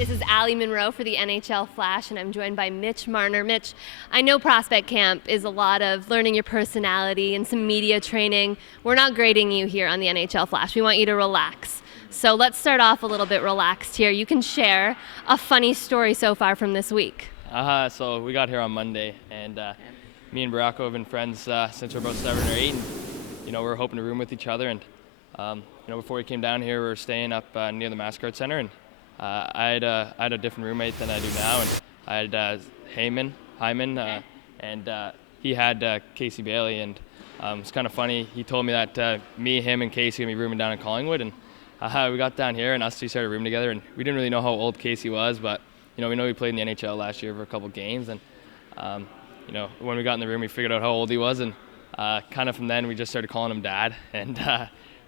This is Munro for the NHL Flash, and I'm joined by Mitch Marner. Mitch, I know Prospect Camp is a lot of learning your personality and some media training. We're not grading you here on the NHL Flash. We want you to relax. So let's start off a little bit relaxed here. You can share a funny story so far from this week. So we got here on Monday, and me and Barack have been friends since we're about 7 or 8. And, we're hoping to room with each other. And before we came down here, we were staying up near the Mascot Center, and I had a different roommate than I do now, and I had Hyman, and he had Casey Bailey, and it's kind of funny. He told me that me, him, and Casey are gonna be rooming down in Collingwood, and we got down here, and us two started rooming together, and we didn't really know how old Casey was, but we know he played in the NHL last year for a couple games, and when we got in the room, we figured out how old he was, and kind of from then we just started calling him Dad, and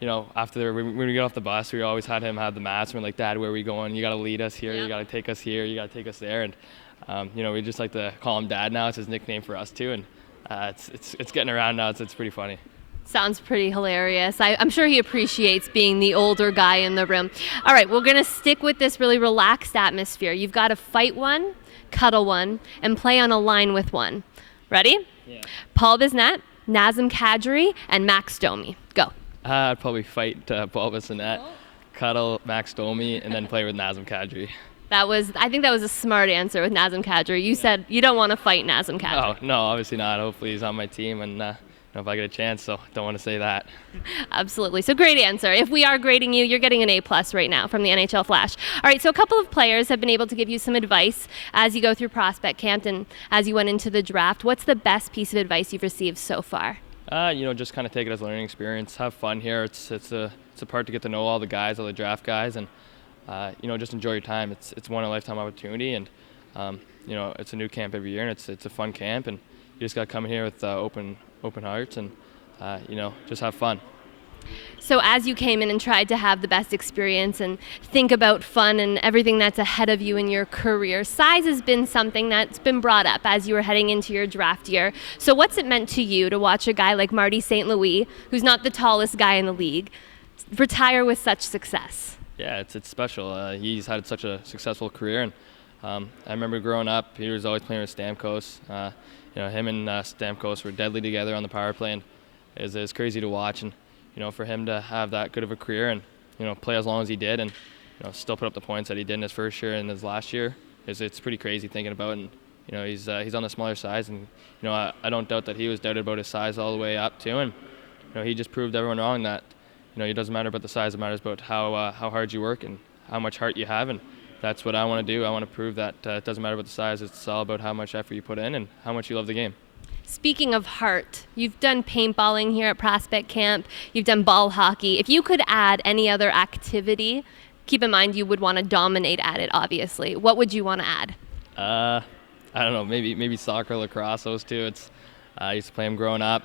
when we got off the bus, we always had him have the mask. We're like, Dad, where are we going? You got to lead us here. Yep. You got to take us here. You got to take us there. And we just like to call him Dad now. It's his nickname for us too. And it's getting around now. It's pretty funny. Sounds pretty hilarious. I'm sure he appreciates being the older guy in the room. All right, we're going to stick with this really relaxed atmosphere. You've got to fight one, cuddle one, and play on a line with one. Ready? Yeah. Paul Bisnet, Nazem Kadri, and Max Domi. Go. I'd probably fight Paul Bissonnette, cuddle Max Domi, and then play with Nazem Kadri. I think that was a smart answer with Nazem Kadri. You said you don't want to fight Nazem Kadri. Oh, no, obviously not. Hopefully he's on my team, and if I get a chance, so don't want to say that. Absolutely. So great answer. If we are grading you, you're getting an A+ right now from the NHL Flash. All right, so a couple of players have been able to give you some advice as you go through Prospect Camp and as you went into the draft. What's the best piece of advice you've received so far? Just kind of take it as a learning experience. Have fun here. It's a part to get to know all the guys, all the draft guys, and just enjoy your time. It's one in a lifetime opportunity, and it's a new camp every year, and it's a fun camp, and you just got to come in here with open hearts, and just have fun. So as you came in and tried to have the best experience and think about fun and everything that's ahead of you in your career, size has been something that's been brought up as you were heading into your draft year. So what's it meant to you to watch a guy like Marty St. Louis, who's not the tallest guy in the league, retire with such success? Yeah, it's special. He's had such a successful career, and I remember growing up, he was always playing with Stamkos. Him and Stamkos were deadly together on the power play, and it's crazy to watch. And for him to have that good of a career and play as long as he did, and still put up the points that he did in his first year and his last year, it's pretty crazy thinking about. And he's on the smaller size, and I don't doubt that he was doubted about his size all the way up too. And he just proved everyone wrong that it doesn't matter about the size; it matters about how hard you work and how much heart you have. And that's what I want to do. I want to prove that it doesn't matter about the size. It's all about how much effort you put in and how much you love the game. Speaking of heart, you've done paintballing here at Prospect Camp. You've done ball hockey. If you could add any other activity, keep in mind you would want to dominate at it, obviously. What would you want to add? I don't know. Maybe soccer, lacrosse, those two. I used to play them growing up.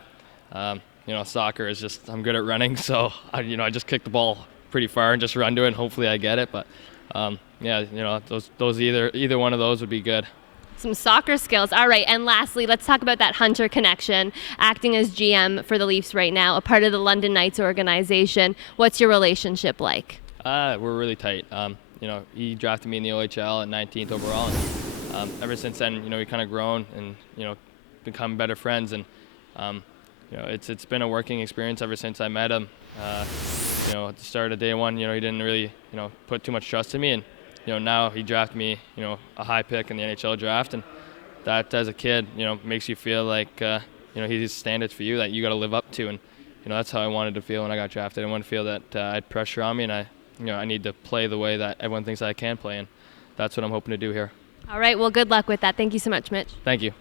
Soccer is just, I'm good at running, so I just kick the ball pretty far and just run to it, and hopefully I get it. But those either one of those would be good. Some soccer skills. All right, and lastly, let's talk about that Hunter connection. Acting as GM for the Leafs right now, a part of the London Knights organization. What's your relationship like? We're really tight. He drafted me in the OHL at 19th overall, and ever since then, we kind of grown and become better friends. And it's been a working experience ever since I met him. At the start of day one, he didn't really put too much trust in me, and now he drafted me, a high pick in the NHL draft, and that as a kid, makes you feel like, he's standards for you that you got to live up to, and that's how I wanted to feel when I got drafted. I wanted to feel that I had pressure on me, and I need to play the way that everyone thinks I can play, and that's what I'm hoping to do here. All right, well, good luck with that. Thank you so much, Mitch. Thank you.